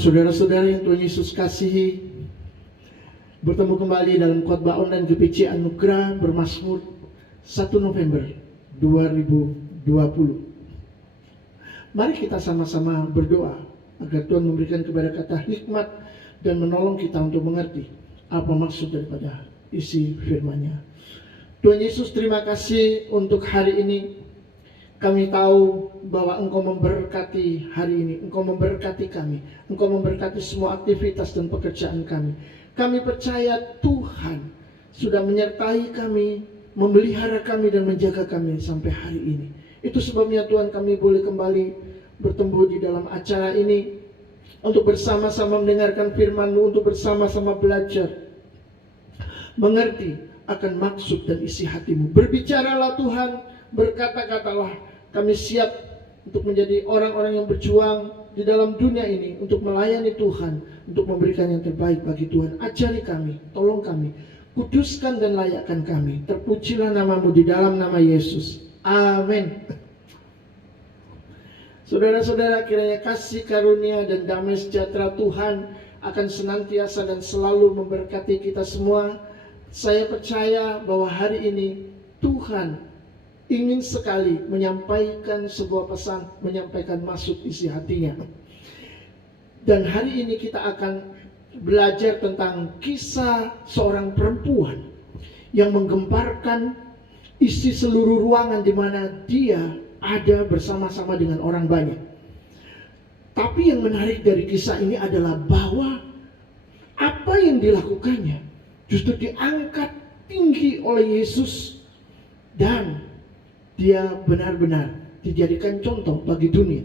saudara-saudara yang Tuhan Yesus kasihi, bertemu kembali dalam khotbah online GPC Anugerah Bermazmur 1 November 2020. Mari kita sama-sama berdoa agar Tuhan memberikan kepada kata hikmat dan menolong kita untuk mengerti apa maksud daripada isi firman-Nya. Tuhan Yesus, terima kasih untuk hari ini. Kami tahu bahwa Engkau memberkati hari ini, Engkau memberkati kami, Engkau memberkati semua aktivitas dan pekerjaan kami. Kami percaya Tuhan sudah menyertai kami, memelihara kami dan menjaga kami sampai hari ini. Itu sebabnya Tuhan, kami boleh kembali bertemu di dalam acara ini untuk bersama-sama mendengarkan firman-Mu, untuk bersama-sama belajar mengerti akan maksud dan isi hati-Mu. Berbicaralah Tuhan, berkata-katalah. Kami siap untuk menjadi orang-orang yang berjuang di dalam dunia ini untuk melayani Tuhan, untuk memberikan yang terbaik bagi Tuhan. Ajari kami, tolong kami, kuduskan dan layakkan kami. Terpujilah nama-Mu di dalam nama Yesus. Amin. Saudara-saudara, kiranya kasih karunia dan damai sejahtera Tuhan akan senantiasa dan selalu memberkati kita semua. Saya percaya bahwa hari ini Tuhan ingin sekali menyampaikan sebuah pesan, menyampaikan maksud isi hatinya. Dan hari ini kita akan belajar tentang kisah seorang perempuan yang menggemparkan isi seluruh ruangan di mana dia ada bersama-sama dengan orang banyak. Tapi yang menarik dari kisah ini adalah bahwa apa yang dilakukannya justru diangkat tinggi oleh Yesus dan dia benar-benar dijadikan contoh bagi dunia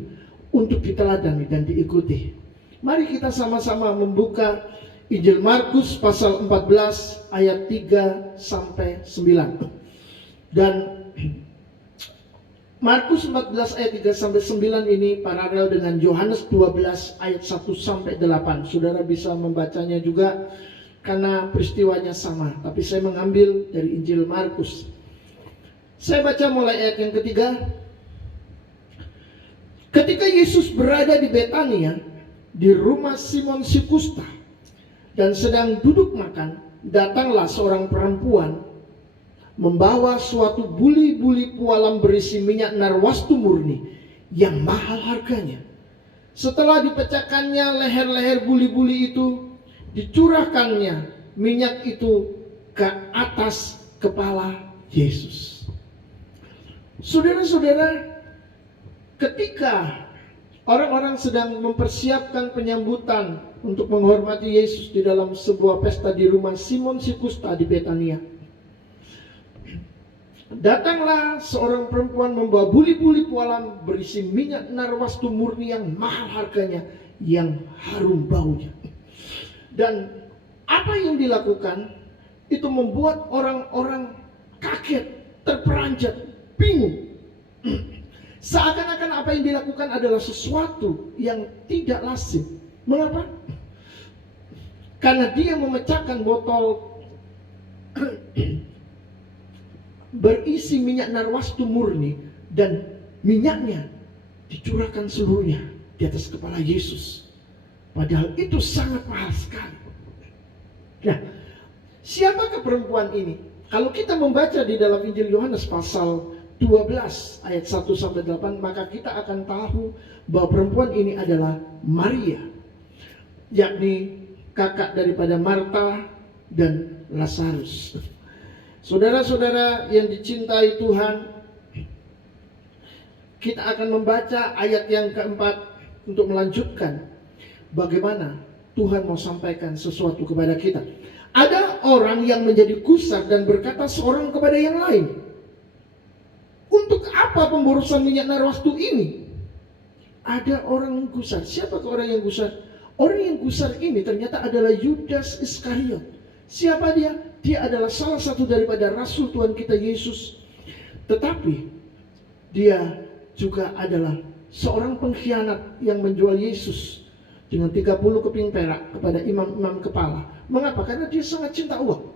untuk diteladani dan diikuti. Mari kita sama-sama membuka Injil Markus pasal 14 ayat 3 sampai 9. Dan Markus 14 ayat 3 sampai 9 ini paralel dengan Yohanes 12 ayat 1 sampai 8. Saudara bisa membacanya juga karena peristiwanya sama, tapi saya mengambil dari Injil Markus. Saya baca mulai ayat yang ketiga. Ketika Yesus berada di Betania, di rumah Simon si Kusta, dan sedang duduk makan, datanglah seorang perempuan membawa suatu buli-buli pualam berisi minyak narwastu murni yang mahal harganya. Setelah dipecahkannya leher-leher buli-buli itu, dicurahkannya minyak itu ke atas kepala Yesus. Saudara-saudara, ketika orang-orang sedang mempersiapkan penyambutan untuk menghormati Yesus di dalam sebuah pesta di rumah Simon si Kusta di Betania, datanglah seorang perempuan membawa buli-buli pualam berisi minyak narwastu murni yang mahal harganya, yang harum baunya. Dan apa yang dilakukan itu membuat orang-orang kaget, terperanjat, bingung. Seakan-akan apa yang dilakukan adalah sesuatu yang tidak lazim. Mengapa? Karena dia memecahkan botol berisi minyak narwastu murni dan minyaknya dicurahkan seluruhnya di atas kepala Yesus. Padahal itu sangat mahal sekali. Nah, siapakah perempuan ini? Kalau kita membaca di dalam Injil Yohanes pasal 12 ayat 1 sampai 8, maka kita akan tahu bahwa perempuan ini adalah Maria, yakni kakak daripada Marta dan Lazarus. Saudara-saudara yang dicintai Tuhan, kita akan membaca ayat yang keempat untuk melanjutkan bagaimana Tuhan mau sampaikan sesuatu kepada kita. Ada orang yang menjadi gusar dan berkata seorang kepada yang lain, untuk apa pemborosan minyak narwastu ini? Ada orang gusar. Siapakah orang yang gusar? Orang yang gusar ini ternyata adalah Yudas Iskariot. Siapa dia? Dia adalah salah satu daripada rasul Tuhan kita Yesus. Tetapi dia juga adalah seorang pengkhianat yang menjual Yesus dengan 30 keping perak kepada imam-imam kepala. Mengapa? Karena dia sangat cinta uang.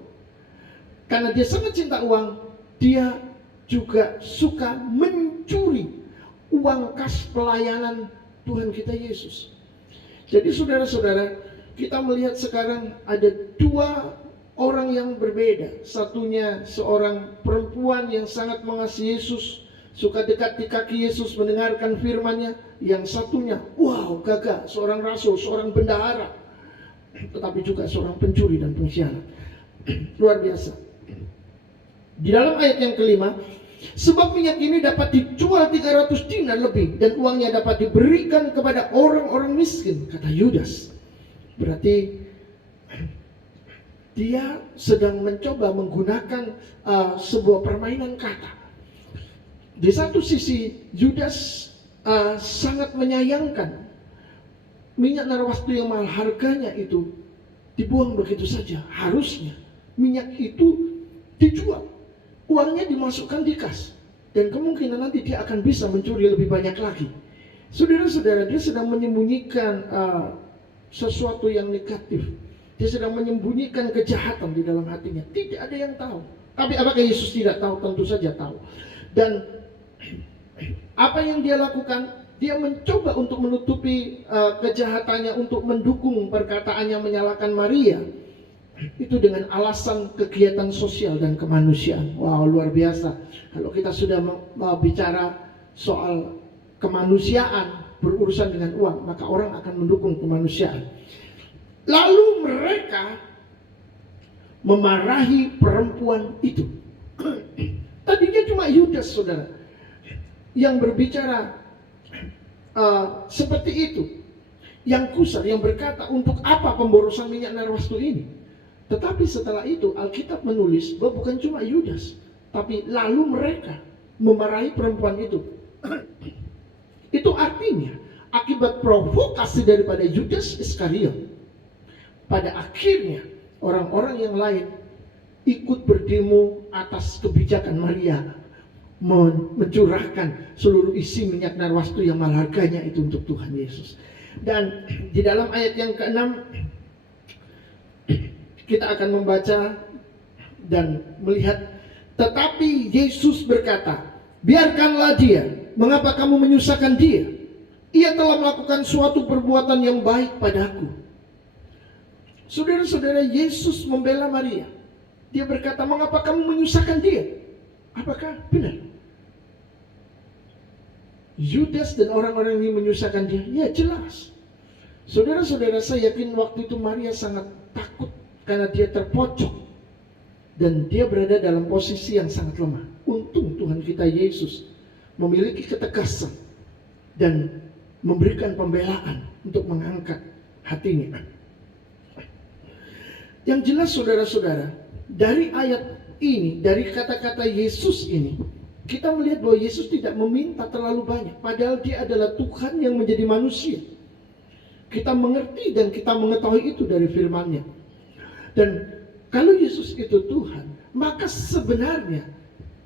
Karena dia sangat cinta uang, dia juga suka mencuri uang kas pelayanan Tuhan kita Yesus. Jadi saudara-saudara, kita melihat sekarang ada dua orang yang berbeda. Satunya seorang perempuan yang sangat mengasihi Yesus, suka dekat di kaki Yesus mendengarkan firman-Nya. Yang satunya, wow, gagah, seorang rasul, seorang bendahara, tetapi juga seorang pencuri dan pengkhianat. Luar biasa. Di dalam ayat yang kelima, sebab minyak ini dapat dijual 300 dinar lebih dan uangnya dapat diberikan kepada orang-orang miskin, kata Yudas. Berarti dia sedang mencoba menggunakan sebuah permainan kata. Di satu sisi Yudas sangat menyayangkan minyak narwastu yang mahal harganya itu dibuang begitu saja. Harusnya minyak itu dijual, uangnya dimasukkan di kas, dan kemungkinan nanti dia akan bisa mencuri lebih banyak lagi. Saudara-saudara, dia sedang menyembunyikan sesuatu yang negatif. Dia sedang menyembunyikan kejahatan di dalam hatinya. Tidak ada yang tahu. Tapi apakah Yesus tidak tahu? Tentu saja tahu. Dan apa yang dia lakukan? Dia mencoba untuk menutupi kejahatannya, untuk mendukung perkataannya menyalahkan Maria. Itu dengan alasan kegiatan sosial dan kemanusiaan. Wow, luar biasa. Kalau kita sudah bicara soal kemanusiaan berurusan dengan uang, maka orang akan mendukung kemanusiaan. Lalu mereka memarahi perempuan itu. Tadinya cuma Yudas, saudara, yang berbicara seperti itu, yang kusar, yang berkata, untuk apa pemborosan minyak narwastu ini? Tetapi setelah itu Alkitab menulis bahwa bukan cuma Yudas, tapi lalu mereka memarahi perempuan itu. Itu artinya akibat provokasi daripada Yudas Iskariot, pada akhirnya orang-orang yang lain ikut berdemo atas kebijakan Maria mencurahkan seluruh isi minyak narwastu yang mahal harganya itu untuk Tuhan Yesus. Dan di dalam ayat yang ke-6 kita akan membaca dan melihat, tetapi Yesus berkata, biarkanlah dia, mengapa kamu menyusahkan dia? Ia telah melakukan suatu perbuatan yang baik padaku. Saudara-saudara, Yesus membela Maria. Dia berkata, mengapa kamu menyusahkan dia? Apakah benar Yudas dan orang-orang ini menyusahkan dia? Ya, jelas. Saudara-saudara, saya yakin waktu itu Maria sangat takut karena dia terpojok dan dia berada dalam posisi yang sangat lemah. Untung Tuhan kita Yesus memiliki ketegasan dan memberikan pembelaan untuk mengangkat hatinya. Yang jelas saudara-saudara, dari ayat ini, dari kata-kata Yesus ini, kita melihat bahwa Yesus tidak meminta terlalu banyak, padahal dia adalah Tuhan yang menjadi manusia. Kita mengerti dan kita mengetahui itu dari firman-Nya. Dan kalau Yesus itu Tuhan, maka sebenarnya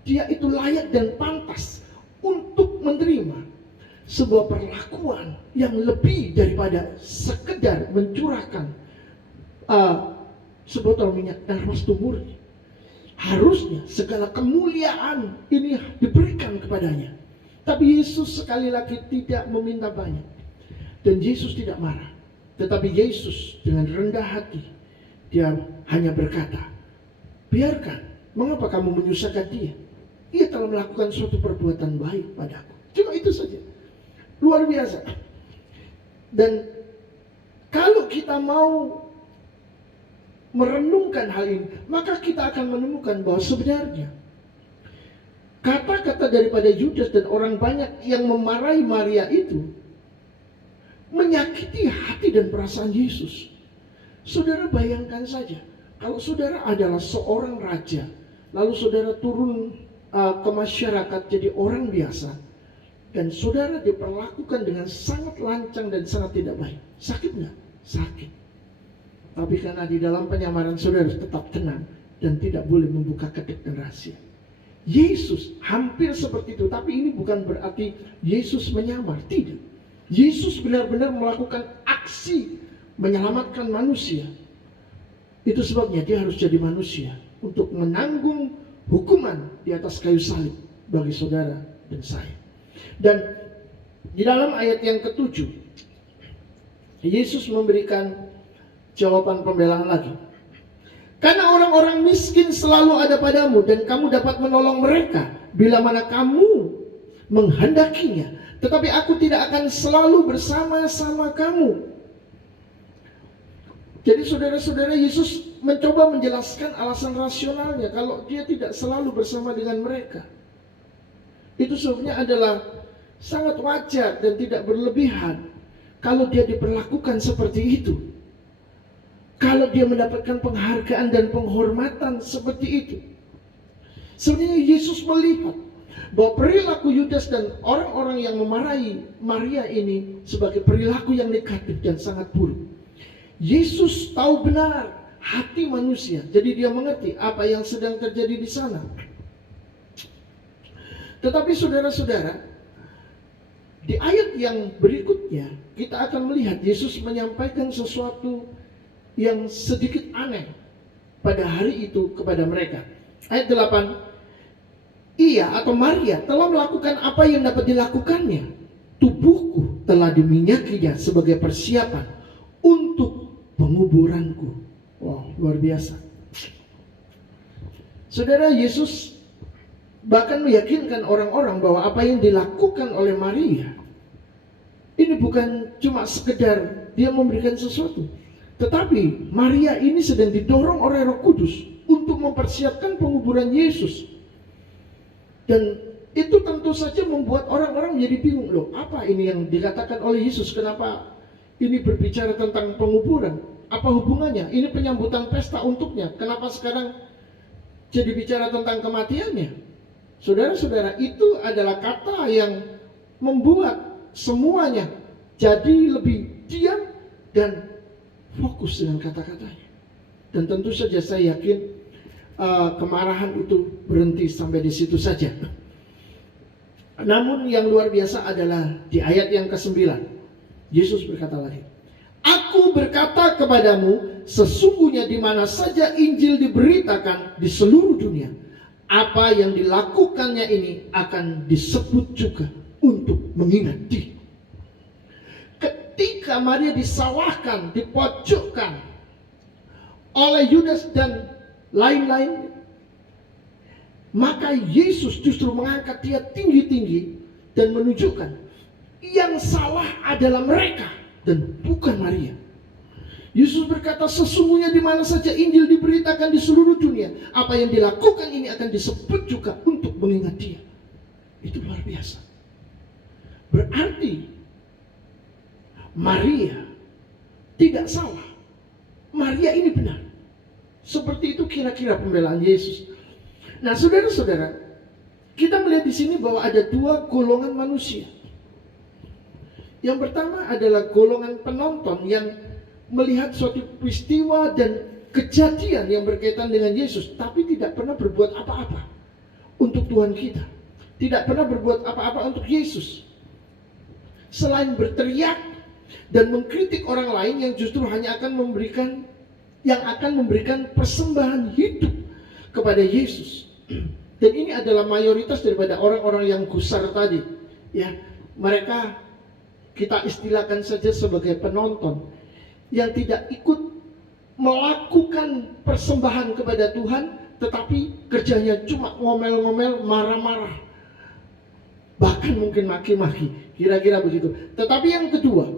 dia itu layak dan pantas untuk menerima sebuah perlakuan yang lebih daripada sekedar mencurahkan sebotol minyak narwastu murni. Harusnya segala kemuliaan ini diberikan kepadanya. Tapi Yesus sekali lagi tidak meminta banyak. Dan Yesus tidak marah. Tetapi Yesus dengan rendah hati, dia hanya berkata, biarkan, mengapa kamu menyusahkan dia? Ia telah melakukan suatu perbuatan baik padaku. Cuma itu saja. Luar biasa. Dan kalau kita mau merenungkan hal ini, maka kita akan menemukan bahwa sebenarnya kata-kata daripada Yudas dan orang banyak yang memarahi Maria itu menyakiti hati dan perasaan Yesus. Saudara bayangkan saja, kalau saudara adalah seorang raja, lalu saudara turun ke masyarakat jadi orang biasa, dan saudara diperlakukan dengan sangat lancang dan sangat tidak baik. Sakit nggak? Sakit. Tapi karena di dalam penyamaran saudara tetap tenang dan tidak boleh membuka kedek dan rahasia. Yesus hampir seperti itu, tapi ini bukan berarti Yesus menyamar, tidak. Yesus benar-benar melakukan aksi menyelamatkan manusia. Itu sebabnya dia harus jadi manusia untuk menanggung hukuman di atas kayu salib bagi saudara dan saya. Dan di dalam ayat yang ke-7 Yesus memberikan jawaban pembelaan lagi. Karena orang-orang miskin selalu ada padamu dan kamu dapat menolong mereka bila mana kamu menghendakinya. Tetapi aku tidak akan selalu bersama-sama kamu. Jadi saudara-saudara, Yesus mencoba menjelaskan alasan rasionalnya kalau dia tidak selalu bersama dengan mereka. Itu sebenarnya adalah sangat wajar dan tidak berlebihan kalau dia diperlakukan seperti itu. Kalau dia mendapatkan penghargaan dan penghormatan seperti itu. Sebenarnya Yesus melihat bahwa perilaku Yudas dan orang-orang yang memarahi Maria ini sebagai perilaku yang negatif dan sangat buruk. Yesus tahu benar hati manusia, jadi dia mengerti apa yang sedang terjadi di sana. Tetapi saudara-saudara, di ayat yang berikutnya kita akan melihat Yesus menyampaikan sesuatu yang sedikit aneh pada hari itu kepada mereka. Ayat 8, ia atau Maria telah melakukan apa yang dapat dilakukannya. Tubuhku telah diminyakinya sebagai persiapan untuk penguburanku. Wow, luar biasa. Saudara, Yesus bahkan meyakinkan orang-orang bahwa apa yang dilakukan oleh Maria ini bukan cuma sekedar dia memberikan sesuatu, tetapi Maria ini sedang didorong oleh Roh Kudus untuk mempersiapkan penguburan Yesus. Dan itu tentu saja membuat orang-orang menjadi bingung, loh apa ini yang dikatakan oleh Yesus, kenapa ini berbicara tentang penguburan, apa hubungannya, ini penyambutan pesta untuknya, kenapa sekarang jadi bicara tentang kematiannya. Saudara-saudara, itu adalah kata yang membuat semuanya jadi lebih diam dan fokus dengan kata-katanya. Dan tentu saja saya yakin kemarahan itu berhenti sampai di situ saja. Namun yang luar biasa adalah di ayat yang ke-9. Yesus berkata lagi, aku berkata kepadamu, sesungguhnya di mana saja Injil diberitakan di seluruh dunia, apa yang dilakukannya ini akan disebut juga untuk mengingat dia. Ketika Maria disalahkan, dipojokkan oleh Yudas dan lain-lain, maka Yesus justru mengangkat dia tinggi-tinggi dan menunjukkan yang salah adalah mereka dan bukan Maria. Yesus berkata, sesungguhnya di mana saja Injil diberitakan di seluruh dunia, apa yang dilakukan ini akan disebut juga untuk mengingat dia. Itu luar biasa. Berarti Maria tidak salah. Maria ini benar. Seperti itu kira-kira pembelaan Yesus. Nah, saudara-saudara, kita melihat di sini bahwa ada dua golongan manusia. Yang pertama adalah golongan penonton yang melihat suatu peristiwa dan kejadian yang berkaitan dengan Yesus, tapi tidak pernah berbuat apa-apa untuk Tuhan kita, tidak pernah berbuat apa-apa untuk Yesus, selain berteriak dan mengkritik orang lain yang justru hanya akan memberikan persembahan hidup kepada Yesus. Dan ini adalah mayoritas daripada orang-orang yang gusar tadi, ya. Mereka kita istilahkan saja sebagai penonton yang tidak ikut melakukan persembahan kepada Tuhan, tetapi kerjanya cuma ngomel-ngomel, marah-marah, bahkan mungkin maki-maki, kira-kira begitu. Tetapi yang kedua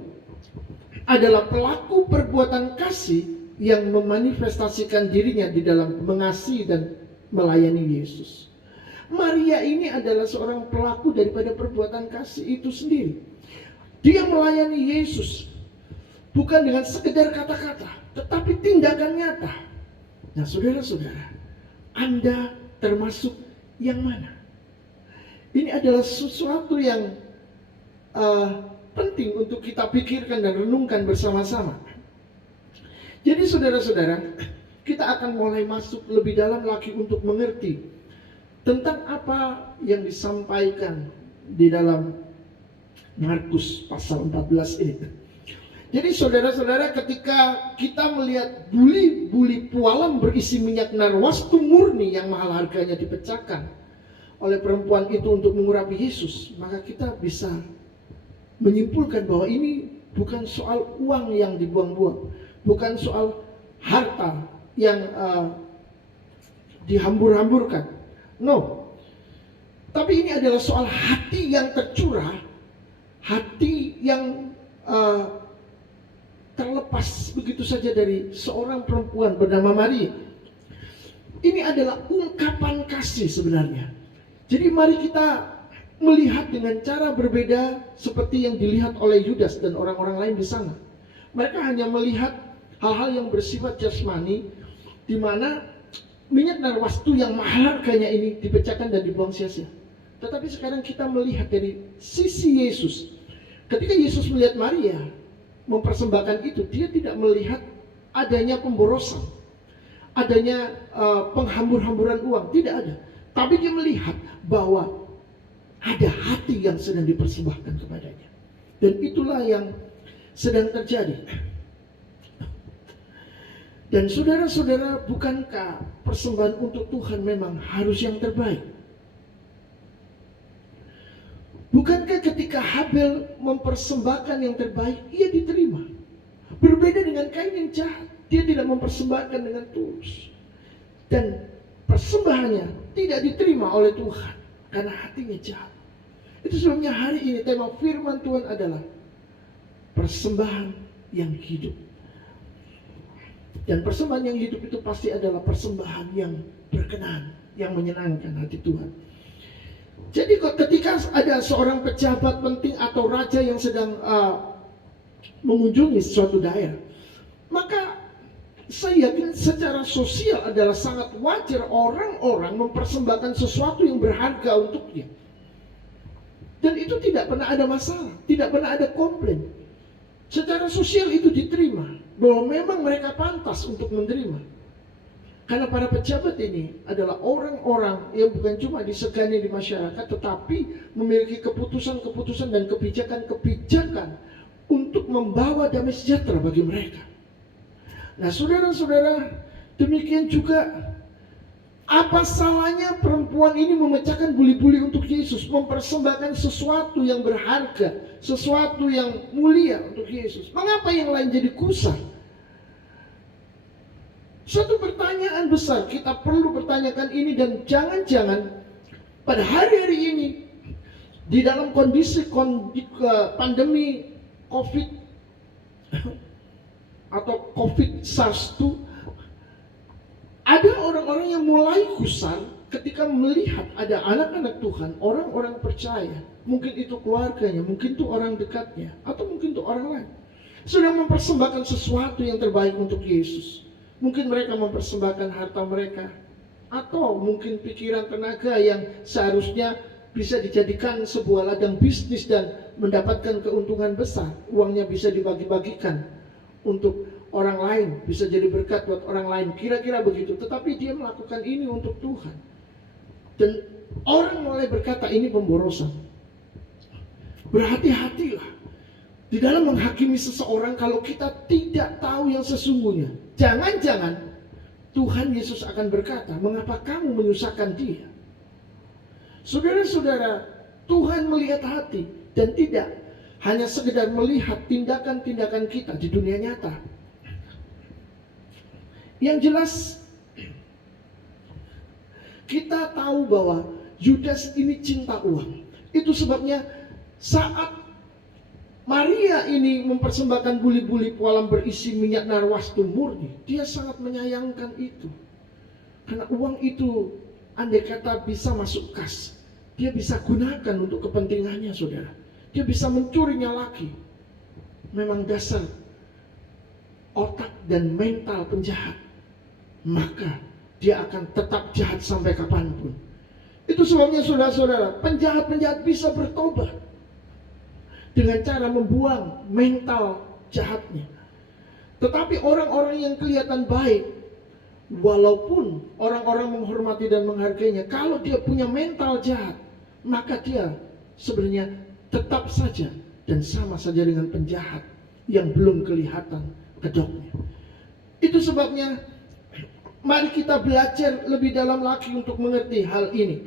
adalah pelaku perbuatan kasih yang memanifestasikan dirinya di dalam mengasihi dan melayani Yesus. Maria ini adalah seorang pelaku daripada perbuatan kasih itu sendiri. Dia melayani Yesus bukan dengan sekedar kata-kata, tetapi tindakan nyata. Nah, saudara-saudara, Anda termasuk yang mana? Ini adalah sesuatu yang penting untuk kita pikirkan dan renungkan bersama-sama. Jadi saudara-saudara, kita akan mulai masuk lebih dalam lagi untuk mengerti tentang apa yang disampaikan di dalam Markus pasal 14 ini. Jadi saudara-saudara, ketika kita melihat buli-buli pualam berisi minyak narwastu murni yang mahal harganya dipecahkan oleh perempuan itu untuk mengurapi Yesus, maka kita bisa menyimpulkan bahwa ini bukan soal uang yang dibuang-buang, bukan soal harta yang dihambur-hamburkan. No. Tapi ini adalah soal hati yang tercurah, hati yang terlepas begitu saja dari seorang perempuan bernama Maria. Ini adalah ungkapan kasih sebenarnya. Jadi mari kita melihat dengan cara berbeda seperti yang dilihat oleh Yudas dan orang-orang lain di sana. Mereka hanya melihat hal-hal yang bersifat jasmani, di mana minyak narwastu yang mahal harganya ini dipecahkan dan dibuang sia-sia. Tetapi sekarang kita melihat dari sisi Yesus. Ketika Yesus melihat Maria mempersembahkan itu, dia tidak melihat adanya pemborosan, adanya penghambur-hamburan uang, tidak ada. Tapi dia melihat bahwa ada hati yang sedang dipersembahkan kepadanya. Dan itulah yang sedang terjadi. Dan saudara-saudara, bukankah persembahan untuk Tuhan memang harus yang terbaik? Bukankah ketika Habel mempersembahkan yang terbaik, ia diterima? Berbeda dengan Kain yang jahat, dia tidak mempersembahkan dengan tulus. Dan persembahannya tidak diterima oleh Tuhan karena hatinya jahat. Itu sebabnya hari ini tema firman Tuhan adalah persembahan yang hidup. Dan persembahan yang hidup itu pasti adalah persembahan yang berkenan, yang menyenangkan hati Tuhan. Jadi ketika ada seorang pejabat penting atau raja yang sedang mengunjungi suatu daerah, maka saya yakin secara sosial adalah sangat wajar orang-orang mempersembahkan sesuatu yang berharga untuknya. Dan itu tidak pernah ada masalah, tidak pernah ada komplain. Secara sosial itu diterima, bahwa memang mereka pantas untuk menerima. Karena para pejabat ini adalah orang-orang yang bukan cuma disegani di masyarakat, tetapi memiliki keputusan-keputusan dan kebijakan-kebijakan untuk membawa damai sejahtera bagi mereka. Nah, saudara-saudara, demikian juga apa salahnya perempuan ini memecahkan buli-buli untuk Yesus, mempersembahkan sesuatu yang berharga, sesuatu yang mulia untuk Yesus. Mengapa yang lain jadi kusah? Suatu pertanyaan besar, kita perlu bertanyakan ini. Dan jangan-jangan pada hari-hari ini, di dalam kondisi pandemi COVID atau COVID SARS-2, ada orang-orang yang mulai gusar ketika melihat ada anak-anak Tuhan, orang-orang percaya, mungkin itu keluarganya, mungkin itu orang dekatnya, atau mungkin itu orang lain, sudah mempersembahkan sesuatu yang terbaik untuk Yesus. Mungkin mereka mempersembahkan harta mereka, atau mungkin pikiran tenaga yang seharusnya bisa dijadikan sebuah ladang bisnis dan mendapatkan keuntungan besar. Uangnya bisa dibagi-bagikan untuk orang lain, bisa jadi berkat buat orang lain, kira-kira begitu. Tetapi dia melakukan ini untuk Tuhan. Dan orang mulai berkata ini pemborosan. Berhati-hatilah di dalam menghakimi seseorang kalau kita tidak tahu yang sesungguhnya. Jangan-jangan Tuhan Yesus akan berkata, mengapa kamu menyusahkan dia? Saudara-saudara, Tuhan melihat hati dan tidak hanya sekedar melihat tindakan-tindakan kita di dunia nyata. Yang jelas, kita tahu bahwa Yudas ini cinta uang. Itu sebabnya saat Maria ini mempersembahkan buli-buli pualam berisi minyak narwastu murni, dia sangat menyayangkan itu. Karena uang itu andai kata bisa masuk kas, dia bisa gunakan untuk kepentingannya, saudara. Dia bisa mencurinya lagi. Memang dasar otak dan mental penjahat. Maka dia akan tetap jahat sampai kapanpun. Itu sebabnya saudara-saudara, penjahat-penjahat bisa bertobat dengan cara membuang mental jahatnya. Tetapi orang-orang yang kelihatan baik, walaupun orang-orang menghormati dan menghargainya, kalau dia punya mental jahat, maka dia sebenarnya tetap saja dan sama saja dengan penjahat yang belum kelihatan kedoknya. Itu sebabnya mari kita belajar lebih dalam lagi untuk mengerti hal ini.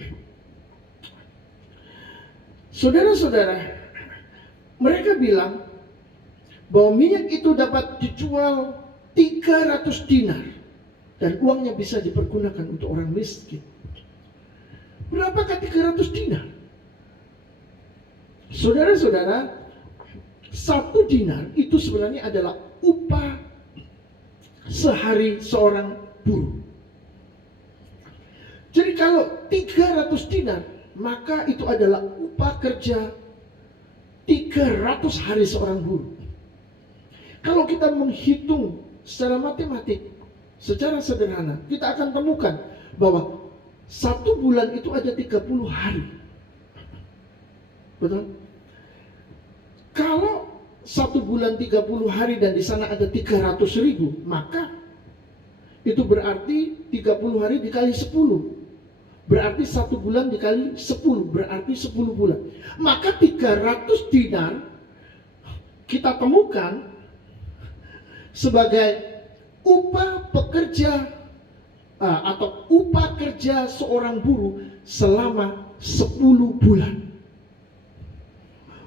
Saudara-saudara, mereka bilang bahwa minyak itu dapat dijual 300 dinar dan uangnya bisa dipergunakan untuk orang miskin. Berapakah 300 dinar? Saudara-saudara, 1 dinar itu sebenarnya adalah upah sehari seorang buruh. Jadi kalau 300 dinar, maka itu adalah upah kerja 300 hari seorang buruh. Kalau kita menghitung secara matematik, secara sederhana, kita akan temukan bahwa 1 bulan itu ada 30 hari. Betul? Kalau 1 bulan 30 hari dan di sana ada 300.000, maka itu berarti 30 hari dikali 10. Berarti 1 bulan dikali 10, berarti 10 bulan. Maka 300 dinar kita temukan sebagai upah pekerja atau upah kerja seorang buruh selama 10 bulan.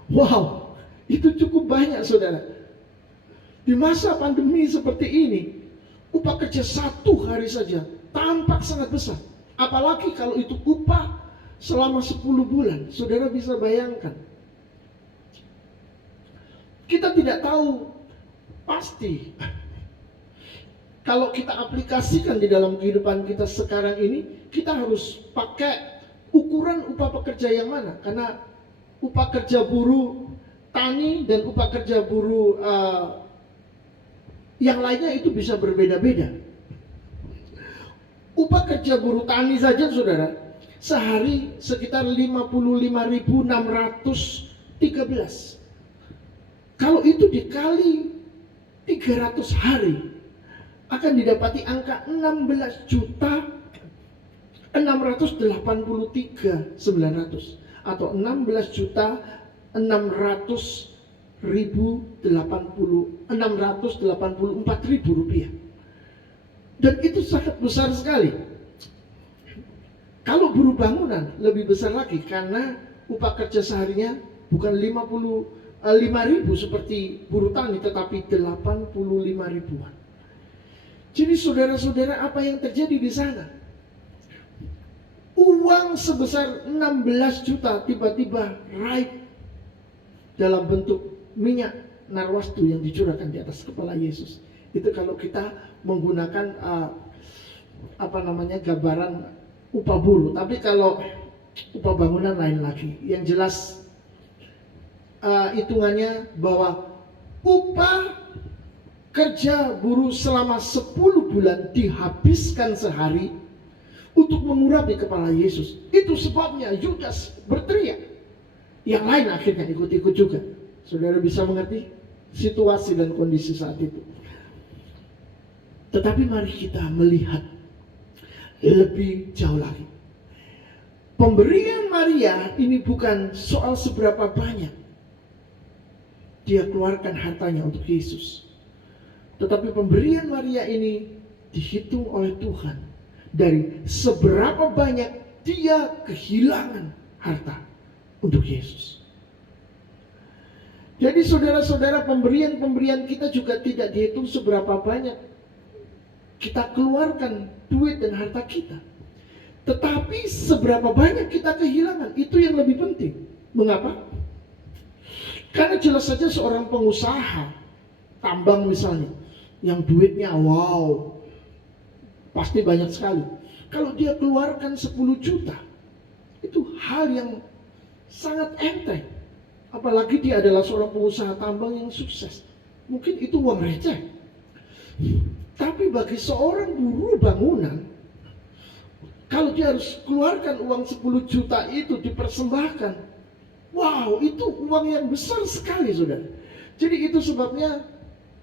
Wow, itu cukup banyak, saudara. Di masa pandemi seperti ini, upah kerja 1 hari saja tampak sangat besar. Apalagi kalau itu upah selama 10 bulan. Saudara bisa bayangkan. Kita tidak tahu pasti. Kalau kita aplikasikan di dalam kehidupan kita sekarang ini, kita harus pakai ukuran upah pekerja yang mana? Karena upah kerja buruh tani dan upah kerja buruh yang lainnya itu bisa berbeda-beda. Upah kerja buruh tani saja, saudara, sehari sekitar 55.613. Kalau itu dikali 300 hari, akan didapati angka 16.683.900 atau 16.684.000 rupiah. Dan itu sangat besar sekali. Kalau buruh bangunan lebih besar lagi, karena upah kerja seharinya bukan 55.000 seperti buruh tani, tetapi 85 ribuan. Jadi saudara-saudara, apa yang terjadi di sana? Uang sebesar 16 juta tiba-tiba raib dalam bentuk minyak narwastu yang dicurahkan di atas kepala Yesus. Itu kalau kita menggunakan gambaran upah buruh. Tapi kalau upah bangunan lain lagi. Yang jelas hitungannya bahwa upah kerja buruh selama 10 bulan dihabiskan sehari untuk mengurapi kepala Yesus. Itu sebabnya Yudas berteriak. Yang lain akhirnya ikut-ikut juga. Saudara bisa mengerti situasi dan kondisi saat itu. Tetapi mari kita melihat lebih jauh lagi. Pemberian Maria ini bukan soal seberapa banyak dia keluarkan hartanya untuk Yesus. Tetapi pemberian Maria ini dihitung oleh Tuhan dari seberapa banyak dia kehilangan harta untuk Yesus. Jadi saudara-saudara, pemberian-pemberian kita juga tidak dihitung seberapa banyak kita keluarkan duit dan harta kita, tetapi seberapa banyak kita kehilangan, itu yang lebih penting. Mengapa? Karena jelas saja seorang pengusaha tambang misalnya, yang duitnya wow, pasti banyak sekali. Kalau dia keluarkan 10 juta, itu hal yang sangat enteng. Apalagi dia adalah seorang pengusaha tambang yang sukses. Mungkin itu uang receh. Tapi bagi seorang buruh bangunan, kalau dia harus keluarkan uang 10 juta itu dipersembahkan, wow, itu uang yang besar sekali, saudara. Jadi itu sebabnya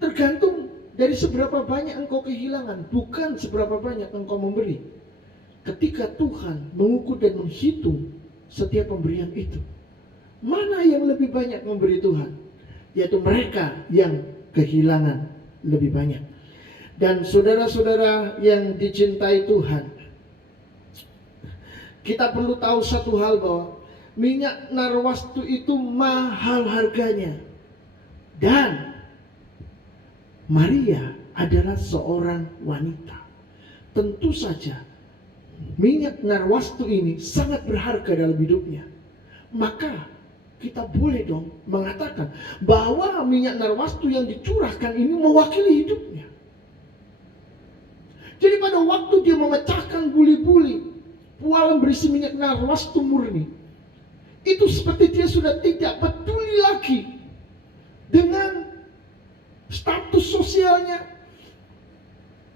tergantung dari seberapa banyak engkau kehilangan, bukan seberapa banyak engkau memberi. Ketika Tuhan mengukur dan menghitung setiap pemberian itu, mana yang lebih banyak memberi Tuhan? Yaitu mereka yang kehilangan lebih banyak. Dan saudara-saudara yang dicintai Tuhan, kita perlu tahu satu hal, bahwa minyak narwastu itu mahal harganya. Dan Maria adalah seorang wanita. Tentu saja minyak narwastu ini sangat berharga dalam hidupnya. Maka kita boleh dong mengatakan bahwa minyak narwastu yang dicurahkan ini mewakili hidupnya. Jadi pada waktu dia memecahkan buli-buli pualam berisi minyak narwastu murni, itu seperti dia sudah tidak peduli lagi dengan status sosialnya,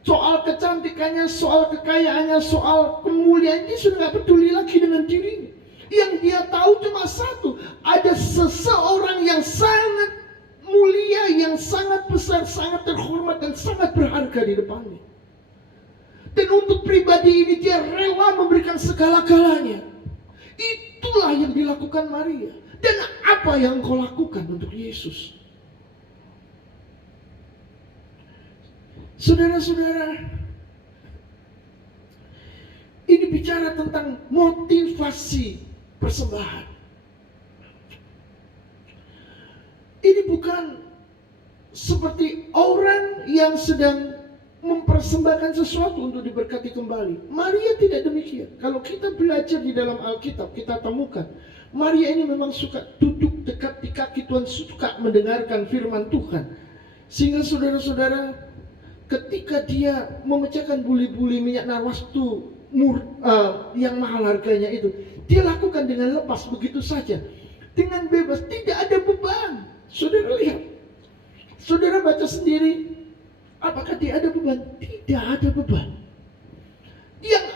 soal kecantikannya, soal kekayaannya, soal kemuliaan. Dia sudah tidak peduli lagi dengan dirinya. Yang dia tahu cuma satu, ada seseorang yang sangat mulia, yang sangat besar, sangat terhormat, dan sangat berharga di depannya. Dan untuk pribadi ini dia rela memberikan segala-galanya. Itulah yang dilakukan Maria. Dan apa yang kau lakukan untuk Yesus? Saudara-saudara, ini bicara tentang motivasi persembahan. Ini bukan seperti orang yang sedang mempersembahkan sesuatu untuk diberkati kembali. Maria tidak demikian. Kalau kita belajar di dalam Alkitab, kita temukan Maria ini memang suka duduk dekat di kaki Tuhan, suka mendengarkan firman Tuhan. Sehingga saudara-saudara, ketika dia memecahkan buli-buli minyak narwastu yang mahal harganya itu, dia lakukan dengan lepas begitu saja, dengan bebas, tidak ada beban. Saudara lihat, saudara baca sendiri, apakah dia ada beban? Tidak ada beban. Yang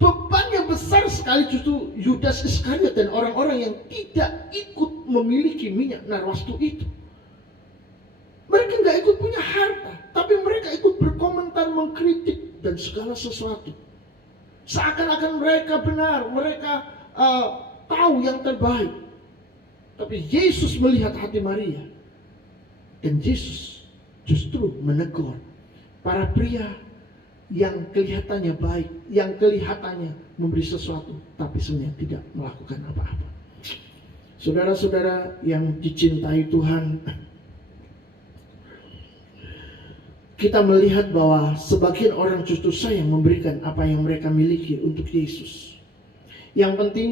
bebannya besar sekali justru Yudas Iskariot dan orang-orang yang tidak ikut memiliki minyak narwastu itu. Mereka nggak ikut punya harta, tapi mereka ikut berkomentar, mengkritik dan segala sesuatu. Seakan-akan mereka benar, mereka tahu yang terbaik. Tapi Yesus melihat hati Maria, dan Yesus justru menegur para pria yang kelihatannya baik, yang kelihatannya memberi sesuatu, tapi sebenarnya tidak melakukan apa-apa. Saudara-saudara yang dicintai Tuhan, kita melihat bahwa sebagian orang justru sayang memberikan apa yang mereka miliki untuk Yesus. Yang penting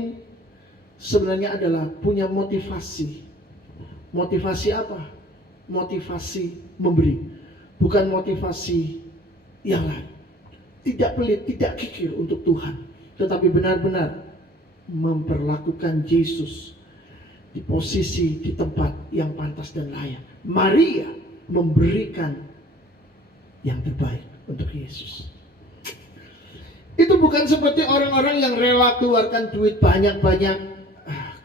sebenarnya adalah punya motivasi. Motivasi apa? Motivasi memberi, bukan motivasi yang lain. Tidak pelit, tidak kikir untuk Tuhan, tetapi benar-benar memperlakukan Yesus di posisi, di tempat yang pantas dan layak. Maria memberikan yang terbaik untuk Yesus. Itu bukan seperti orang-orang yang rela keluarkan duit banyak-banyak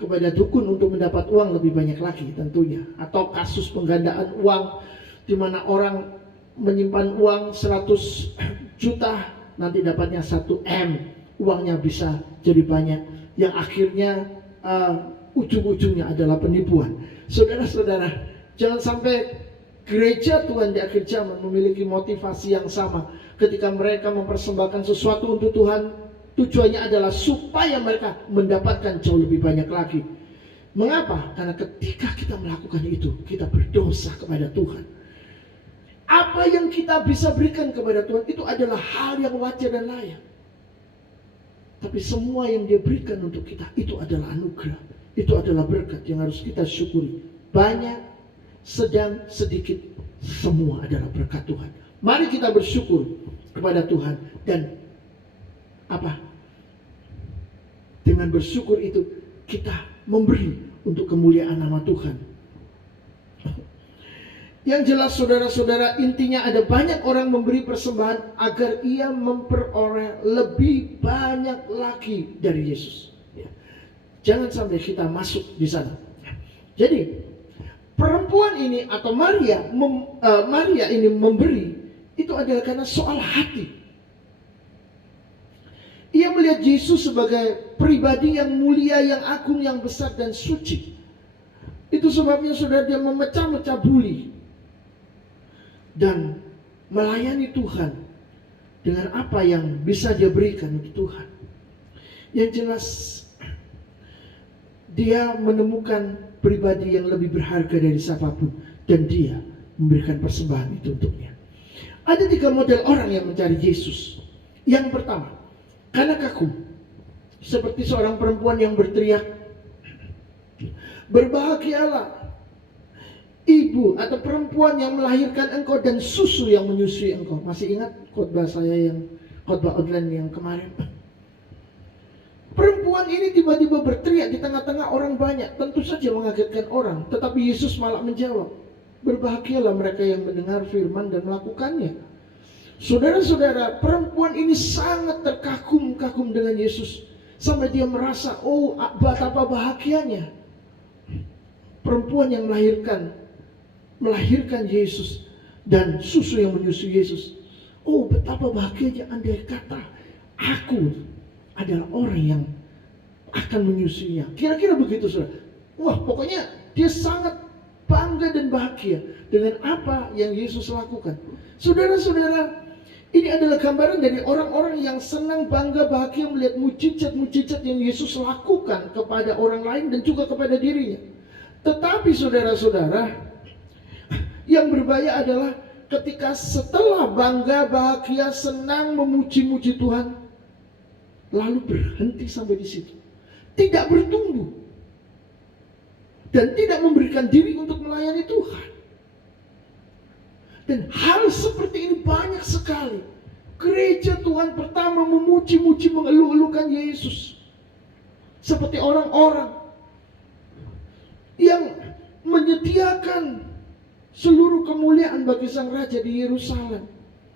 kepada dukun untuk mendapat uang lebih banyak lagi tentunya. Atau kasus penggandaan uang di mana orang menyimpan uang 100 juta, nanti dapatnya 1 M, uangnya bisa jadi banyak, yang akhirnya ujung-ujungnya adalah penipuan. Saudara-saudara, jangan sampai gereja Tuhan di akhir zaman memiliki motivasi yang sama. Ketika mereka mempersembahkan sesuatu untuk Tuhan, tujuannya adalah supaya mereka mendapatkan jauh lebih banyak lagi. Mengapa? Karena ketika kita melakukan itu, kita berdosa kepada Tuhan. Apa yang kita bisa berikan kepada Tuhan itu adalah hal yang wajar dan layak. Tapi semua yang dia berikan untuk kita itu adalah anugerah. Itu adalah berkat yang harus kita syukuri. Banyak, sedang, sedikit, semua adalah berkat Tuhan. Mari kita bersyukur kepada Tuhan. Dan apa? Dengan bersyukur itu kita memberi untuk kemuliaan nama Tuhan. Yang jelas saudara-saudara, intinya ada banyak orang memberi persembahan agar ia memperoleh lebih banyak lagi dari Yesus. Jangan sampai kita masuk di sana. Jadi perempuan ini atau Maria ini memberi itu adalah karena soal hati. Ia melihat Yesus sebagai pribadi yang mulia, yang agung, yang besar dan suci. Itu sebabnya saudara, dia memecah-mecah buli dan melayani Tuhan dengan apa yang bisa dia berikan untuk Tuhan. Yang jelas dia menemukan pribadi yang lebih berharga dari siapapun, dan dia memberikan persembahan itu untuknya. Ada 3 model orang yang mencari Yesus. Yang pertama, karena kagum, seperti seorang perempuan yang berteriak, "Berbahagialah ibu atau perempuan yang melahirkan engkau dan susu yang menyusui engkau." Masih ingat khotbah saya yang khotbah online yang kemarin? Perempuan ini tiba-tiba berteriak di tengah-tengah orang banyak, tentu saja mengagetkan orang. Tetapi Yesus malah menjawab, "Berbahagialah mereka yang mendengar firman dan melakukannya." Saudara-saudara, perempuan ini sangat terkagum-kagum dengan Yesus, sampai dia merasa, oh betapa bahagianya perempuan yang melahirkan Yesus dan susu yang menyusui Yesus. Oh, betapa bahagianya andai kata aku adalah orang yang akan menyusuinya. Kira-kira begitu, saudara. Wah, pokoknya dia sangat bangga dan bahagia dengan apa yang Yesus lakukan. Saudara-saudara, ini adalah gambaran dari orang-orang yang senang, bangga, bahagia melihat mujizat-mujizat yang Yesus lakukan kepada orang lain dan juga kepada dirinya. Tetapi saudara-saudara, yang berbahaya adalah ketika setelah bangga, bahagia, senang, memuji-muji Tuhan, lalu berhenti sampai di situ, tidak bertumbuh dan tidak memberikan diri untuk melayani Tuhan. Dan hal seperti ini banyak sekali. Gereja Tuhan pertama memuji-muji, mengeluh-elukan Yesus, seperti orang-orang yang menyediakan seluruh kemuliaan bagi sang raja di Yerusalem.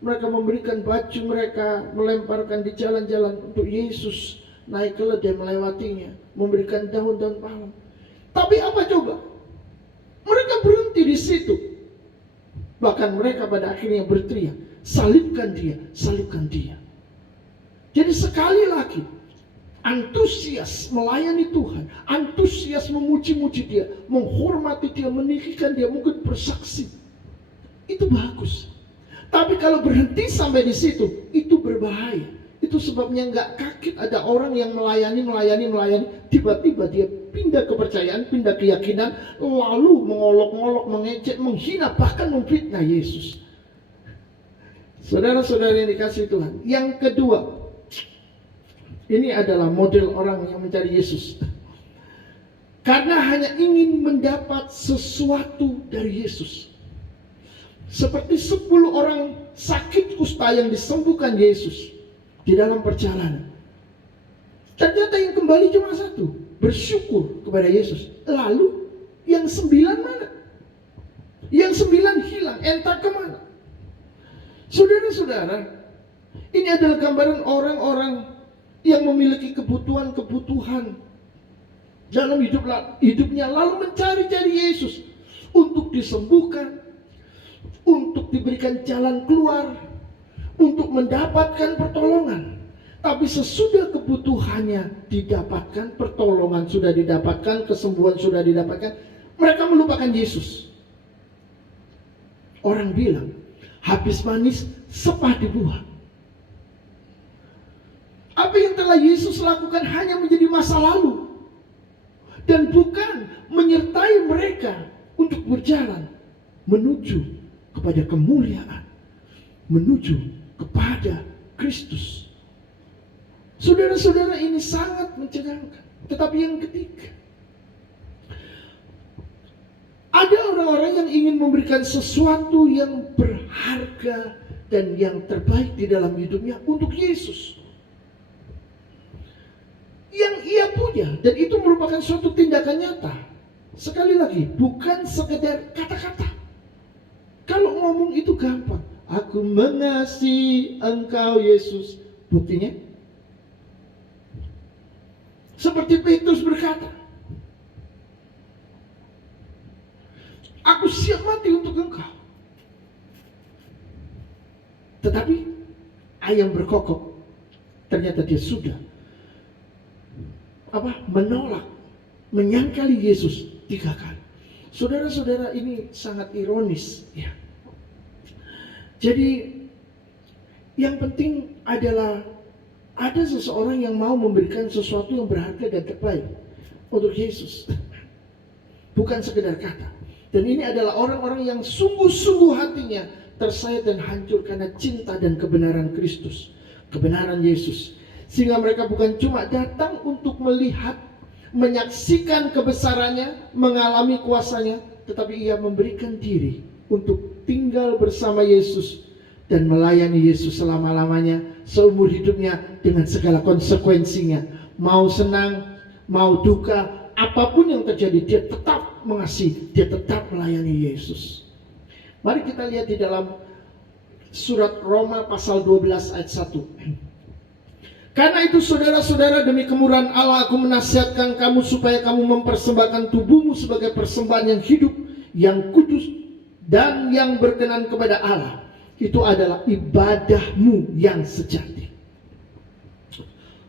Mereka memberikan baju mereka, melemparkan di jalan-jalan untuk Yesus naik keledai melewatinya, memberikan daun-daun palem. Tapi apa coba? Mereka berhenti di situ. Bahkan mereka pada akhirnya berteriak, "Salibkan dia, salibkan dia." Jadi sekali lagi, antusias melayani Tuhan, antusias memuji-muji dia, menghormati dia, meninggikan dia, mungkin bersaksi, itu bagus. Tapi kalau berhenti sampai di situ, itu berbahaya. Itu sebabnya nggak kaget ada orang yang melayani, tiba-tiba dia pindah kepercayaan, pindah keyakinan, lalu mengolok-olok, mengejek, menghina, bahkan memfitnah Yesus. Saudara-saudara yang dikasihi Tuhan, yang kedua, ini adalah model orang yang mencari Yesus karena hanya ingin mendapat sesuatu dari Yesus. Seperti 10 orang sakit kusta yang disembuhkan Yesus di dalam perjalanan. Ternyata yang kembali cuma 1, bersyukur kepada Yesus. Lalu yang 9 mana? Yang 9 hilang, entah kemana. Saudara-saudara, ini adalah gambaran orang-orang yang memiliki kebutuhan-kebutuhan dalam hidupnya, lalu mencari-cari Yesus untuk disembuhkan, untuk diberikan jalan keluar, untuk mendapatkan pertolongan. Tapi sesudah kebutuhannya didapatkan, pertolongan sudah didapatkan, kesembuhan sudah didapatkan, mereka melupakan Yesus. Orang bilang, habis manis sepah dibuang. Apa yang telah Yesus lakukan hanya menjadi masa lalu dan bukan menyertai mereka untuk berjalan menuju kepada kemuliaan, menuju kepada Kristus. Saudara-saudara, ini sangat mencengangkan. Tetapi yang ketiga, ada orang-orang yang ingin memberikan sesuatu yang berharga dan yang terbaik di dalam hidupnya untuk Yesus yang ia punya, dan itu merupakan suatu tindakan nyata. Sekali lagi, bukan sekedar kata-kata. Kalau ngomong itu gampang, aku mengasihi engkau Yesus. Buktinya seperti Petrus berkata, aku siap mati untuk engkau. Tetapi ayam berkokok, ternyata dia sudah menolak, menyangkali Yesus 3 kali. Saudara-saudara, ini sangat ironis ya. Jadi yang penting adalah ada seseorang yang mau memberikan sesuatu yang berharga dan terbaik untuk Yesus. Bukan sekedar kata. Dan ini adalah orang-orang yang sungguh-sungguh hatinya tersayat dan hancur karena cinta dan kebenaran Kristus, kebenaran Yesus. Sehingga mereka bukan cuma datang untuk melihat, menyaksikan kebesarannya, mengalami kuasanya, tetapi ia memberikan diri untuk tinggal bersama Yesus dan melayani Yesus selama-lamanya, seumur hidupnya dengan segala konsekuensinya. Mau senang, mau duka, apapun yang terjadi, dia tetap mengasihi, dia tetap melayani Yesus. Mari kita lihat di dalam surat Roma pasal 12 ayat 1. Karena itu saudara-saudara, demi kemurahan Allah aku menasihatkan kamu supaya kamu mempersembahkan tubuhmu sebagai persembahan yang hidup, yang kudus, dan yang berkenan kepada Allah. Itu adalah ibadahmu yang sejati.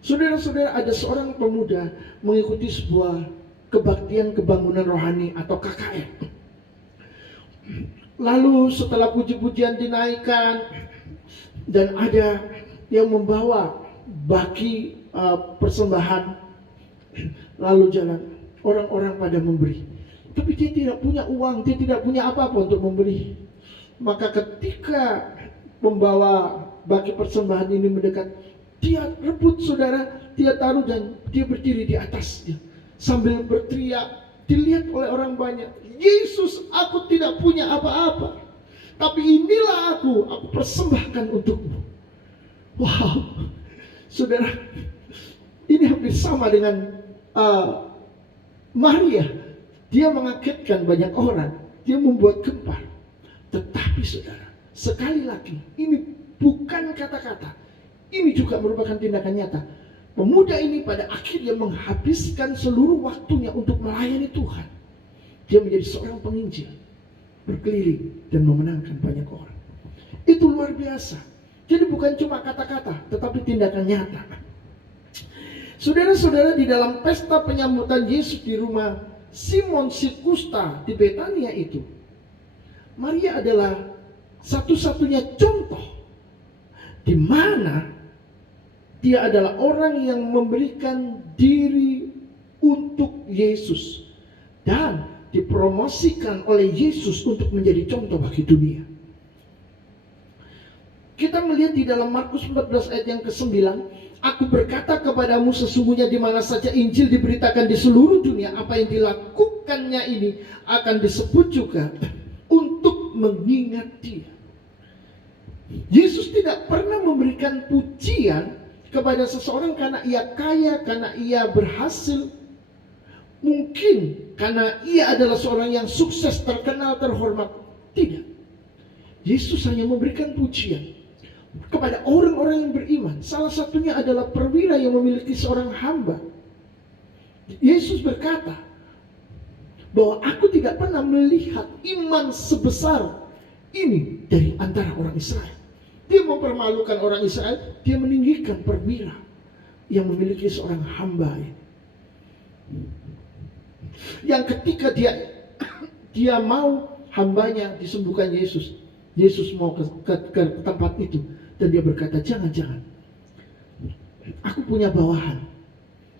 Saudara-saudara, ada seorang pemuda mengikuti sebuah kebaktian kebangunan rohani atau KKR. Lalu setelah puji-pujian dinaikkan dan ada yang membawa baki persembahan, lalu jalan, orang-orang pada memberi, tapi dia tidak punya uang, dia tidak punya apa-apa untuk memberi. Maka ketika pembawa baki persembahan ini mendekat, dia rebut saudara, dia taruh dan dia berdiri di atasnya sambil berteriak, dilihat oleh orang banyak, Yesus, aku tidak punya apa-apa, tapi inilah aku persembahkan untukmu. Wow, saudara, ini hampir sama dengan Maria. Dia mengagetkan banyak orang, dia membuat gempar. Tetapi saudara, sekali lagi, ini bukan kata-kata, ini juga merupakan tindakan nyata. Pemuda ini pada akhirnya menghabiskan seluruh waktunya untuk melayani Tuhan. Dia menjadi seorang penginjil, berkeliling dan memenangkan banyak orang. Itu luar biasa. Jadi bukan cuma kata-kata, tetapi tindakan nyata. Saudara-saudara, di dalam pesta penyambutan Yesus di rumah Simon si Kusta di Betania itu, Maria adalah satu-satunya contoh di mana dia adalah orang yang memberikan diri untuk Yesus dan dipromosikan oleh Yesus untuk menjadi contoh bagi dunia. Kita melihat di dalam Markus 14 ayat yang ke-9, aku berkata kepadamu sesungguhnya di mana saja Injil diberitakan di seluruh dunia, apa yang dilakukannya ini akan disebut juga untuk mengingat dia. Yesus tidak pernah memberikan pujian kepada seseorang karena ia kaya, karena ia berhasil, mungkin karena ia adalah seorang yang sukses, terkenal, terhormat. Tidak. Yesus hanya memberikan pujian kepada orang-orang yang beriman. Salah satunya adalah perwira yang memiliki seorang hamba. Yesus berkata bahwa aku tidak pernah melihat iman sebesar ini dari antara orang Israel. Dia mempermalukan orang Israel, dia meninggikan perwira yang memiliki seorang hamba. Yang ketika dia mau hambanya disembuhkan Yesus, Yesus mau ke tempat itu dan dia berkata, jangan, aku punya bawahan,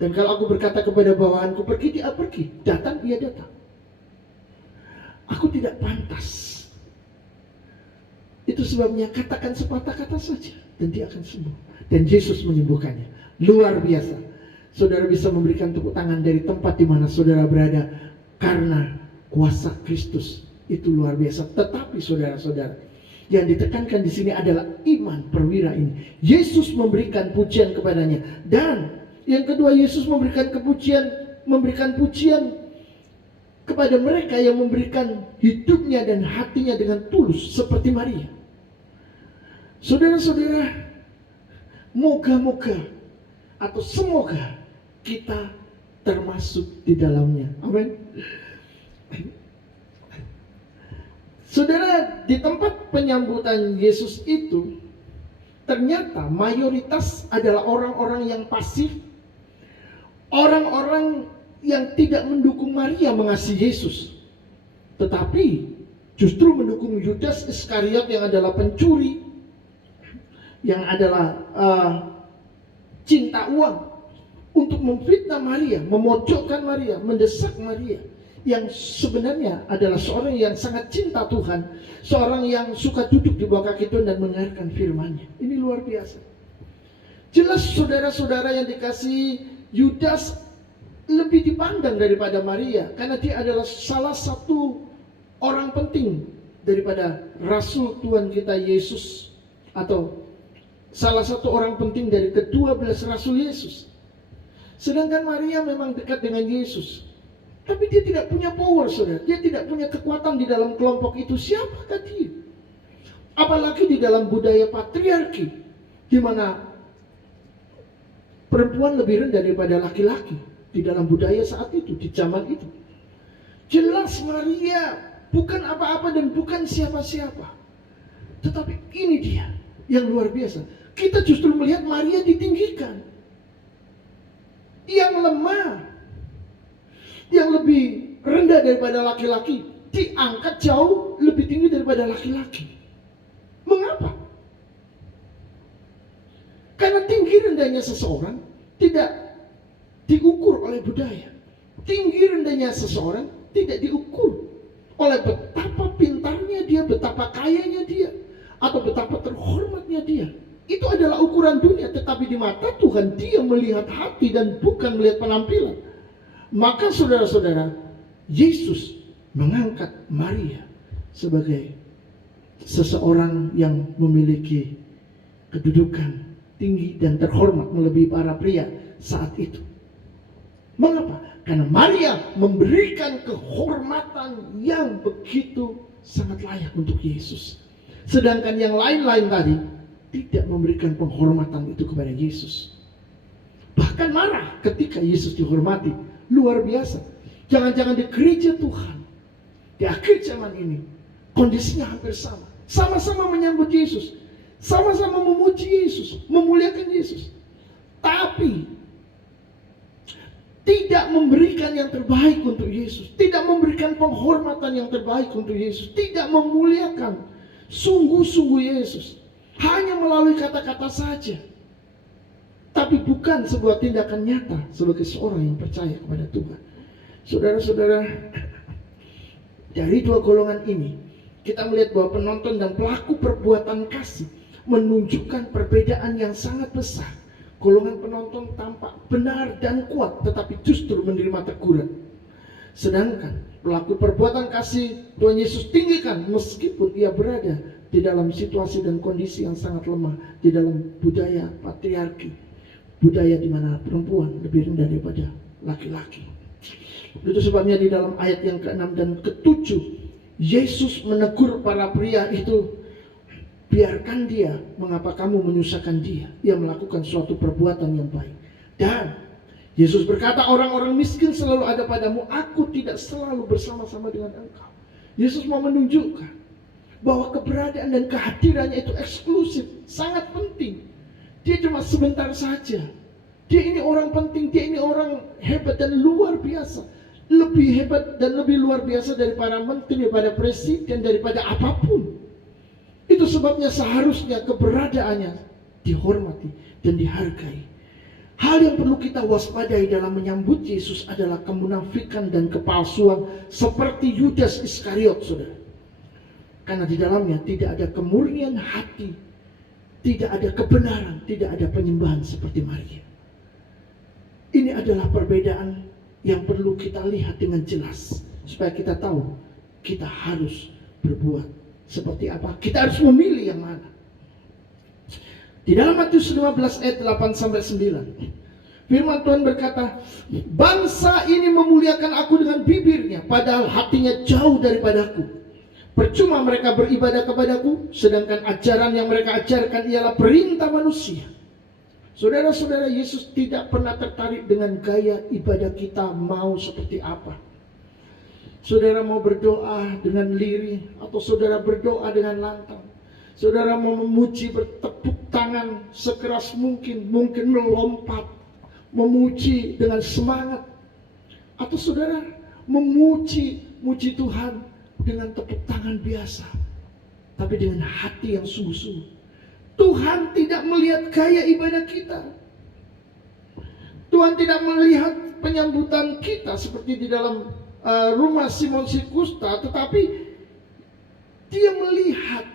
dan kalau aku berkata kepada bawahanku pergi, dia pergi, datang, dia datang. Aku tidak pantas. Itu sebabnya katakan sepatah kata saja dan dia akan sembuh. Dan Yesus menyembuhkannya. Luar biasa. Saudara bisa memberikan tepuk tangan dari tempat di mana saudara berada karena kuasa Kristus itu luar biasa. Tetapi saudara-saudara, yang ditekankan di sini adalah iman perwira ini. Yesus memberikan pujian kepadanya, dan yang kedua, Yesus memberikan pujian kepada mereka yang memberikan hidupnya dan hatinya dengan tulus seperti Maria. Saudara-saudara, moga-moga atau semoga kita termasuk di dalamnya. Amin. Saudara, di tempat penyambutan Yesus itu ternyata mayoritas adalah orang-orang yang pasif, orang-orang yang tidak mendukung Maria mengasihi Yesus, tetapi justru mendukung Yudas Iskariot yang adalah pencuri, yang adalah cinta uang, untuk memfitnah Maria, memojokkan Maria, mendesak Maria. yang sebenarnya adalah seorang yang sangat cinta Tuhan, seorang yang suka duduk di bawah kaki Tuhan dan mendengarkan firman-Nya. Ini luar biasa. Jelas saudara-saudara yang dikasihi, Yudas lebih dipandang daripada Maria karena dia adalah salah satu orang penting daripada Rasul Tuhan kita Yesus, atau salah satu orang penting dari ke-12 Rasul Yesus. Sedangkan Maria memang dekat dengan Yesus, tapi dia tidak punya power, saudara. Dia tidak punya kekuatan di dalam kelompok itu. Siapakah dia? Apalagi di dalam budaya patriarki, di mana perempuan lebih rendah daripada laki-laki di dalam budaya saat itu, di zaman itu. Jelas Maria bukan apa-apa dan bukan siapa-siapa. Tetapi ini dia yang luar biasa. Kita justru melihat Maria ditinggikan. Yang lemah, yang lebih rendah daripada laki-laki, diangkat jauh lebih tinggi daripada laki-laki. Mengapa? Karena tinggi rendahnya seseorang tidak diukur oleh budaya. Tinggi rendahnya seseorang tidak diukur oleh betapa pintarnya dia, betapa kayanya dia, atau betapa terhormatnya dia. Itu adalah ukuran dunia, tetapi di mata Tuhan dia melihat hati dan bukan melihat penampilan. Maka saudara-saudara, Yesus mengangkat Maria sebagai seseorang yang memiliki kedudukan tinggi dan terhormat melebihi para pria saat itu. Mengapa? Karena Maria memberikan kehormatan yang begitu sangat layak untuk Yesus. Sedangkan yang lain-lain tadi tidak memberikan penghormatan itu kepada Yesus. Bahkan marah ketika Yesus dihormati. Luar biasa. Jangan-jangan di gereja Tuhan di akhir zaman ini kondisinya hampir sama. Sama-sama menyambut Yesus, sama-sama memuji Yesus, memuliakan Yesus, tapi tidak memberikan yang terbaik untuk Yesus, tidak memberikan penghormatan yang terbaik untuk Yesus, tidak memuliakan sungguh-sungguh Yesus. Hanya melalui kata-kata saja, tapi bukan sebuah tindakan nyata sebagai seorang yang percaya kepada Tuhan. Saudara-saudara, dari dua golongan ini kita melihat bahwa penonton dan pelaku perbuatan kasih menunjukkan perbedaan yang sangat besar. Golongan penonton tampak benar dan kuat, tetapi justru menerima teguran. Sedangkan pelaku perbuatan kasih Tuhan Yesus tinggikan meskipun ia berada di dalam situasi dan kondisi yang sangat lemah, di dalam budaya patriarki, budaya di mana perempuan lebih rendah daripada laki-laki. Itu sebabnya di dalam ayat yang ke-6 dan ke-7 Yesus menegur para pria itu, biarkan dia, mengapa kamu menyusahkan dia? Ia melakukan suatu perbuatan yang baik. Dan Yesus berkata, orang-orang miskin selalu ada padamu, aku tidak selalu bersama-sama dengan engkau. Yesus mau menunjukkan bahwa keberadaan dan kehadirannya itu eksklusif, sangat penting. Dia cuma sebentar saja. Dia ini orang penting, dia ini orang hebat dan luar biasa. Lebih hebat dan lebih luar biasa dari para menteri, daripada presiden, daripada apapun. Itu sebabnya seharusnya keberadaannya dihormati dan dihargai. Hal yang perlu kita waspadai dalam menyambut Yesus adalah kemunafikan dan kepalsuan seperti Yudas Iskariot, saudara. Karena di dalamnya tidak ada kemurnian hati, tidak ada kebenaran, tidak ada penyembahan seperti Maria. Ini adalah perbedaan yang perlu kita lihat dengan jelas, supaya kita tahu kita harus berbuat seperti apa. Kita harus memilih yang mana. Di dalam Matius 15 ayat 8-9, firman Tuhan berkata, bangsa ini memuliakan aku dengan bibirnya, padahal hatinya jauh daripadaku. Percuma mereka beribadah kepadaku, sedangkan ajaran yang mereka ajarkan ialah perintah manusia. Saudara-saudara, Yesus tidak pernah tertarik dengan gaya ibadah kita mau seperti apa. Saudara mau berdoa dengan lirih, atau saudara berdoa dengan lantang. Saudara mau memuji bertepuk tangan sekeras mungkin melompat, memuji dengan semangat. Atau saudara memuji Tuhan dengan tepuk tangan biasa, tapi dengan hati yang sungguh-sungguh. Tuhan tidak melihat gaya ibadah kita. Tuhan tidak melihat penyambutan kita seperti di dalam rumah Simon si Kusta, tetapi dia melihat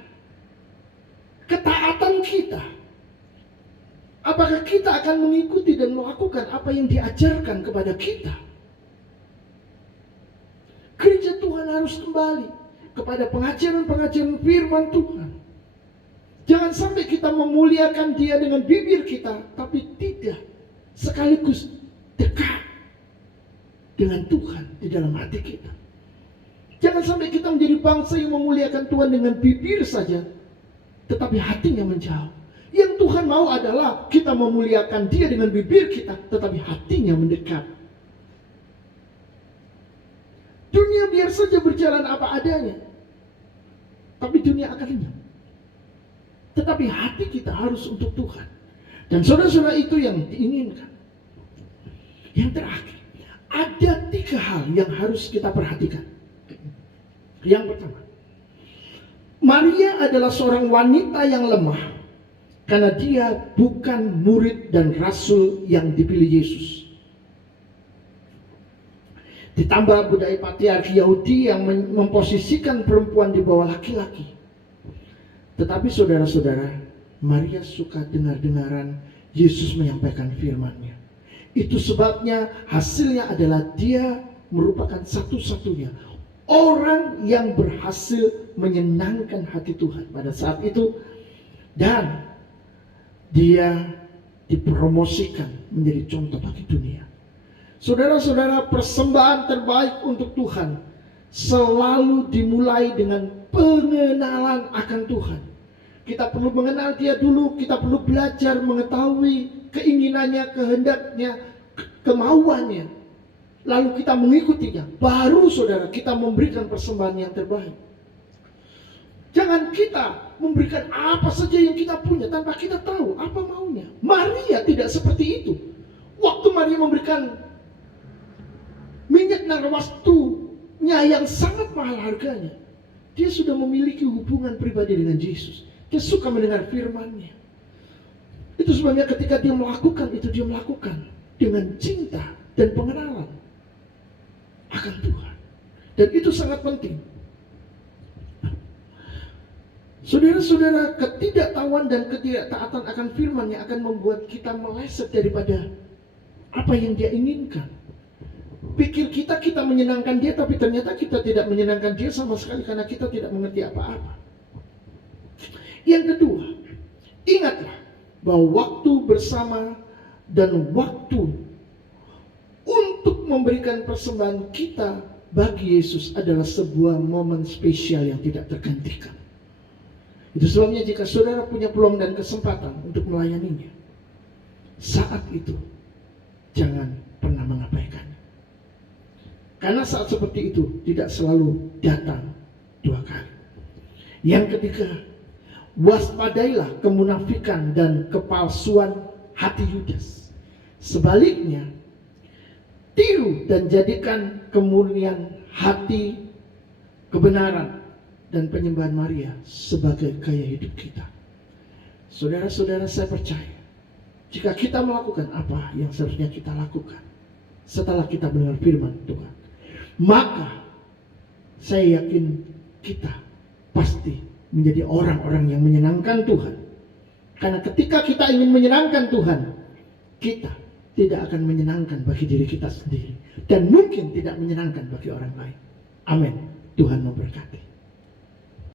ketaatan kita. Apakah kita akan mengikuti dan melakukan apa yang diajarkan kepada kita? Gereja Tuhan harus kembali kepada pengajaran-pengajaran firman Tuhan. Jangan sampai kita memuliakan Dia dengan bibir kita, tapi tidak sekaligus dekat dengan Tuhan di dalam hati kita. Jangan sampai kita menjadi bangsa yang memuliakan Tuhan dengan bibir saja, tetapi hatinya menjauh. Yang Tuhan mau adalah kita memuliakan Dia dengan bibir kita, tetapi hatinya mendekat. Dunia biar saja berjalan apa adanya, tapi dunia akan lenyap. Tetapi hati kita harus untuk Tuhan. Dan saudara-saudara, itu yang diinginkan. Yang terakhir, ada 3 hal yang harus kita perhatikan. Yang pertama, Maria adalah seorang wanita yang lemah karena dia bukan murid dan rasul yang dipilih Yesus. Ditambah budaya patriarki Yahudi yang memposisikan perempuan di bawah laki-laki. Tetapi saudara-saudara, Maria suka dengar-dengaran Yesus menyampaikan firman-Nya. Itu sebabnya hasilnya adalah dia merupakan satu-satunya orang yang berhasil menyenangkan hati Tuhan pada saat itu. Dan dia dipromosikan menjadi contoh bagi dunia. Saudara-saudara, persembahan terbaik untuk Tuhan selalu dimulai dengan pengenalan akan Tuhan. Kita perlu mengenal Dia dulu, kita perlu belajar mengetahui keinginannya, kehendaknya, kemauannya. Lalu kita mengikutinya, baru saudara kita memberikan persembahan yang terbaik. Jangan kita memberikan apa saja yang kita punya tanpa kita tahu apa maunya. Maria tidak seperti itu. Waktu Maria memberikan minyak narwastunya yang sangat mahal harganya, dia sudah memiliki hubungan pribadi dengan Yesus. Dia suka mendengar firman-Nya. Itu sebabnya ketika dia melakukan itu, dia melakukan dengan cinta dan pengenalan akan Tuhan. Dan itu sangat penting. Saudara-saudara, ketidaktahuan dan ketidaktaatan akan firman yang akan membuat kita meleset daripada apa yang Dia inginkan. Pikir kita menyenangkan Dia, tapi ternyata kita tidak menyenangkan Dia sama sekali karena kita tidak mengerti apa-apa. Yang kedua, ingatlah bahwa waktu bersama dan waktu untuk memberikan persembahan kita bagi Yesus adalah sebuah momen spesial yang tidak tergantikan. Itu sebabnya jika saudara punya peluang dan kesempatan untuk melayaninya, saat itu jangan pernah mengabaikannya. Karena saat seperti itu tidak selalu datang 2 kali. Yang ketiga, waspadailah kemunafikan dan kepalsuan hati Yudas. Sebaliknya, tiru dan jadikan kemurnian hati, kebenaran dan penyembahan Maria sebagai gaya hidup kita. Saudara-saudara, saya percaya jika kita melakukan apa yang seharusnya kita lakukan setelah kita mendengar firman Tuhan, maka saya yakin kita pasti menjadi orang-orang yang menyenangkan Tuhan. Karena ketika kita ingin menyenangkan Tuhan, kita tidak akan menyenangkan bagi diri kita sendiri, dan mungkin tidak menyenangkan bagi orang lain. Amin. Tuhan memberkati.